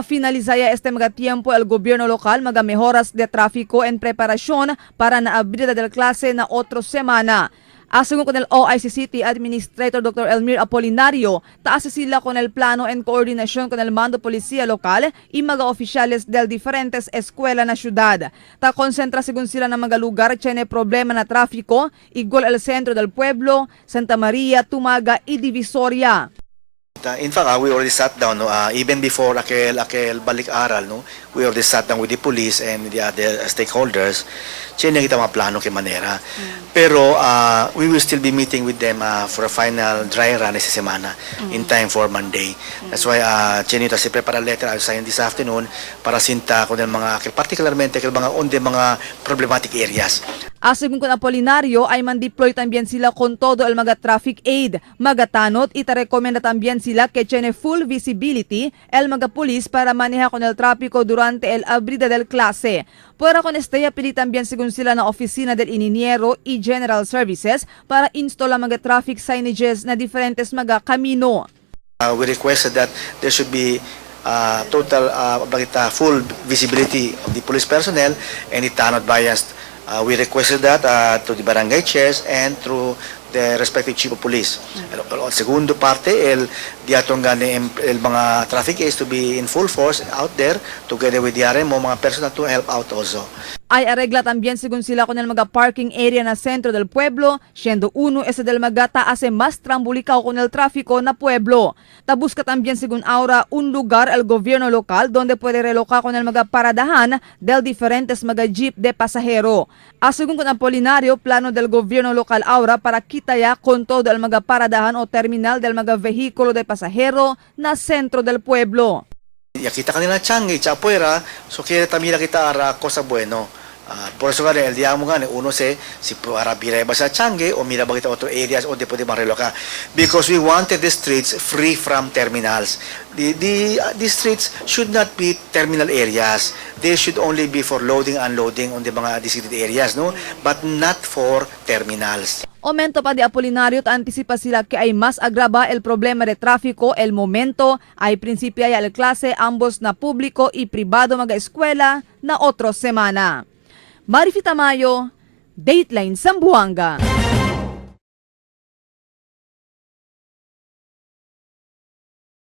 finalizaya este mga tiempo el gobierno local mga mejoras de tráfico en preparación para na abrida del clase na otro semana. Asungo con el OIC City Administrator Dr. Elmir Apolinario, taas sila con el plano en coordinación con el mando policía local y mga oficiales del diferentes eskwela na syudad. Ta konsentra según sila ng mga lugar tiene problema na trafiko, igual el centro del pueblo, Santa Maria, Tumaga y Divisoria. In fact, we already sat down, no, even before Akel balik-aral, no, we already sat down with the police and the other stakeholders. Chine kita mga plano kay manera. Pero we will still be meeting with them for a final dry run sa semana in time for Monday. That's why chine ita si prepara letter I'll sign this afternoon para sinta ko ng mga particularmente kay mga on the mga problematic areas. Asigún con Apolinario ay man-deploy también sila con todo el mga traffic aid. Magatanot, ita-recommenda también sila que tiene full visibility el mga pulis para maneja con el tráfico durante el abrida del clase. Para con este, pili también según sila na oficina del Ininiero y General Services para install mga traffic signages na diferentes mga kamino. We requested that there should be total full visibility of the police personnel and it not biased. We requested that to the barangay chairs and through the respective chief of police. Segundo parte, el mga traffic aids to be in full force out there together with the RMO, mga personnel to help out also. Ay arregla también según sila con el mga parking area na centro del pueblo, siendo uno ese del mga taase mas trambulicaw con el tráfico na pueblo. Tabusca también según Aura un lugar el gobierno local donde puede relocar con el mga paradahan del diferentes mga jeep de pasahero. Asegun con Apolinario, plano del gobierno local Aura para kitaya con todo el mga paradahan o terminal del mga vehículo de pasahero na centro del pueblo. Ya kita kanila Changi, Chapuera, so kaya tamila kita ara cosa bueno. Por eso nga el día mo nga uno si para bireba sa Changi o mira ba kita otro areas o de pwede mareloka because we wanted the streets free from terminals. The streets should not be terminal areas. They should only be for loading and unloading on the mga designated areas, no, but not for terminals. Aumento pa de Apolinario, anticipa sila que hay más agrava el problema de tráfico el momento ay principia ya el clase ambos na público y privado mga eskwela na otro semana. Marifita Mayo, Dateline Zamboanga.